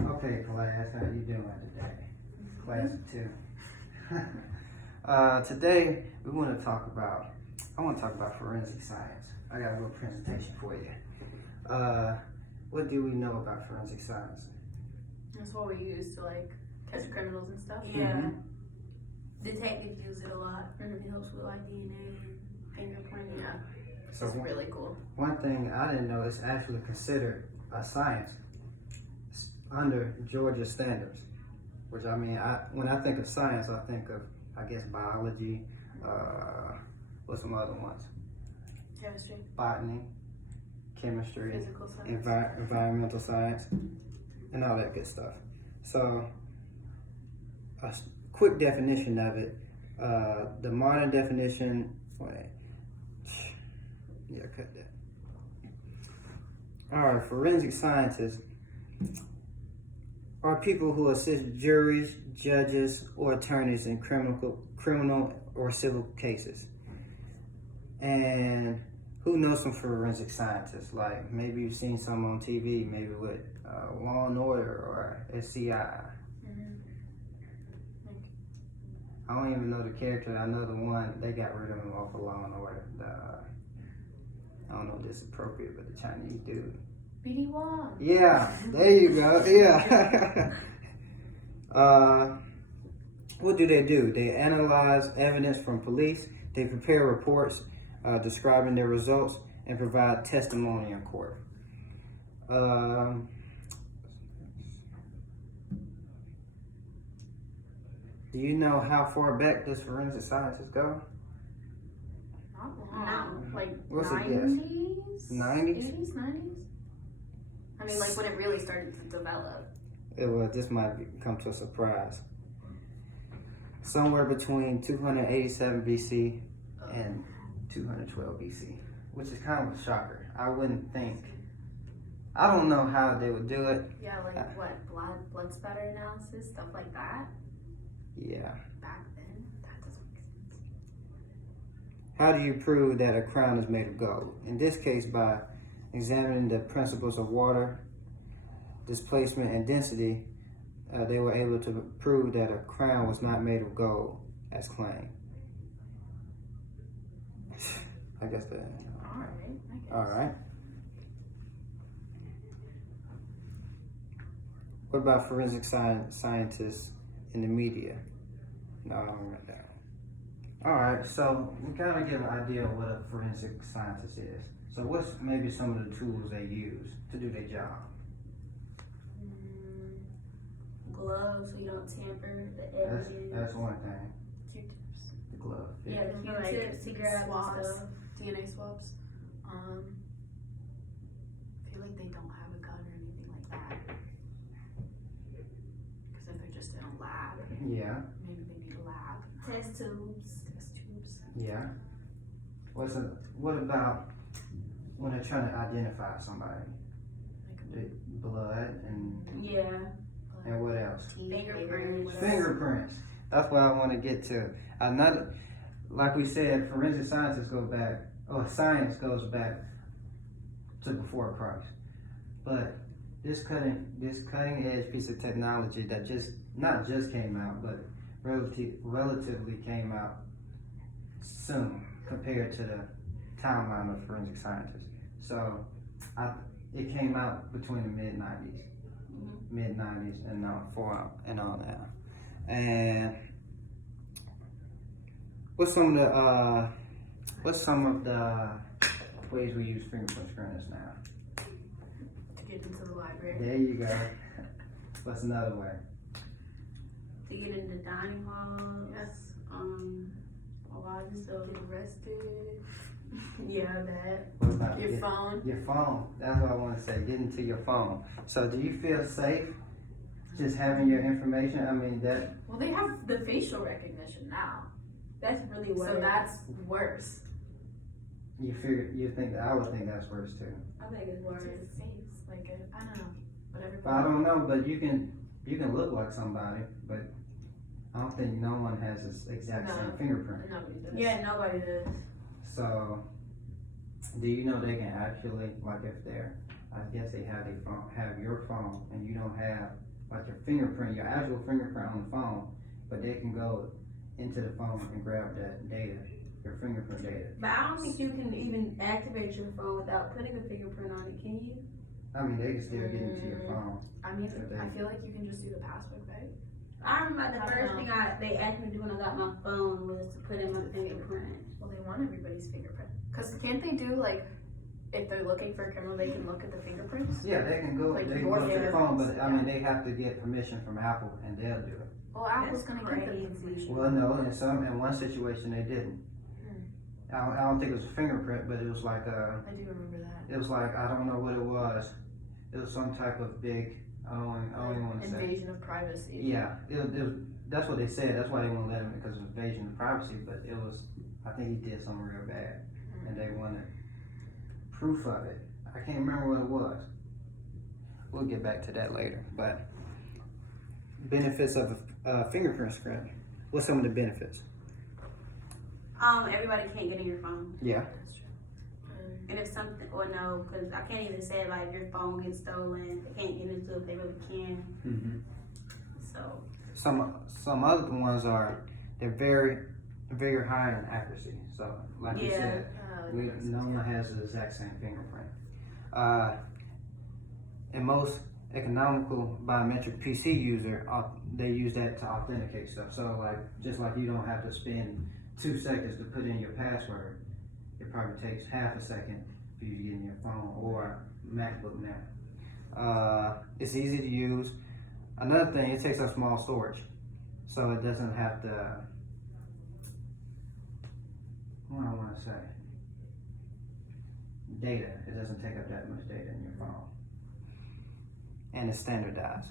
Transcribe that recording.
Okay, class, how you doing today? Class of 2. Today I want to talk about forensic science. I got a little presentation for you. What do we know about forensic science? That's what we use to like catch criminals and stuff. Yeah. Detectives use it a lot. Mhm. It helps with like DNA and fingerprinting. Yeah, So it's really cool. one thing I didn't know is actually considered a science under Georgia standards. Which I mean, when I think of science, I think of biology. What's some other ones? Chemistry, Botany, chemistry, physical science. environmental science, and all that good stuff. So, a quick definition of it. The modern definition. Cut that. All right, forensic scientists are people who assist juries, judges, or attorneys in criminal or civil cases. And who knows some forensic scientists? Like maybe you've seen some on TV, maybe with Law and Order or SCI. I don't even know the character. I know the one they got rid of him off of Law and Order. I don't know if this is appropriate, but the Chinese dude. BD Wong. Yeah, there you go. Yeah. What do? They analyze evidence from police. They prepare reports describing their results and provide testimony in court. Do you know how far back does forensic scientists go? Not long. Like What's a guess? 90s? 90s? 80s, 90s? I mean, like when it really started to develop. This might come to a surprise. Somewhere between 287 BC and 212 BC, which is kind of a shocker. I wouldn't think. I don't know how they would do it. Yeah, like what? Blood spatter analysis, stuff like that? Yeah. Back then? That doesn't make sense. How do you prove that a crown is made of gold? In this case, by examining the principles of water, displacement, and density, they were able to prove that a crown was not made of gold, as claimed. I guess that. Alright, I guess. All right. What about forensic scientists in the media? No, I don't remember that. All right, so we kind of get an idea of what a forensic scientist is. So what's maybe some of the tools they use to do their job? Gloves so you don't tamper the evidence. That's one thing. Q-tips. The glove. Yeah, Q-tips to grab swabs, stuff. DNA swabs. I feel like they don't have a gun or anything like that. Because if they're just in a lab, Yeah. maybe they need a lab. Test tubes. Test tubes. Yeah. What about when they're trying to identify somebody? Like The blood and Yeah. what else? Fingerprints. Fingerprints. That's what I want to get to. Another, like we said, forensic scientists go back, or science goes back to before Christ. But this cutting edge piece of technology that not just came out, but relatively came out soon compared to the timeline of forensic scientists. So it came out between the mid 90s and on now. And what's some of the ways we use fingerprint scanners now? to get into the library. There you go. What's another way? To get in the dining hall. Yes. A lot of stuff. Get arrested. Yeah, that. What about Your phone. Your phone. That's what I want to say. Get into your phone. So, do you feel safe just having your information? I mean that. Well, they have the facial recognition now, That's really what. so that's worse. I would think that's worse too. I think it's worse. It's your face, like I don't know, whatever. But I don't know. But you can look like somebody, but I don't think no one has this exact same fingerprint. Nobody does. Yeah, nobody does. So, do you know they can actually, like if they're I guess they have your phone, and you don't have like your fingerprint, your actual fingerprint on the phone, but they can go into the phone and grab that data, your fingerprint data. But I don't think you can even activate your phone without putting a fingerprint on it, can you? I mean, they can still get into your phone. I mean, So I feel like you can just do the password, right? I remember the I don't first know. thing they asked me to do when I got my phone was to put in my fingerprint. Well, they want everybody's fingerprint. Cause can't they do like, if they're looking for a criminal, they can look at the fingerprints? Yeah, they can go, Like they can your go to their phone, but I fingerprints, mean, they have to get permission from Apple, and they'll do it. Well, Apple's That's gonna give them crazy. information. Well, no, in one situation they didn't. I don't think it was a fingerprint, but it was like I do remember that. it was like, I don't know what it was. It was some type of big, I don't even want to say. Invasion of privacy. Yeah, that's what they said. That's why they won't let him, because of invasion of privacy. But it was, I think he did something real bad, and they wanted proof of it. I can't remember what it was. We'll get back to that later. But benefits of a fingerprint scanner. What's some of the benefits? Everybody can't get in your phone. Yeah. That's true. And if something, or no, because I can't even say like if your phone gets stolen, they can't get into it, they really can. Mm-hmm. So, Some other ones are, they're very, very high in accuracy. So like you Yeah. said, no one has the exact same fingerprint. And most economical biometric PC user, they use that to authenticate stuff. So like, just like you don't have to spend 2 seconds to put in your password, it probably takes half a second for you to get in your phone or MacBook now. It's easy to use. Another thing, it takes up small storage, so it doesn't have to, what do I want to say? Data. It doesn't take up that much data in your phone. And it's standardized.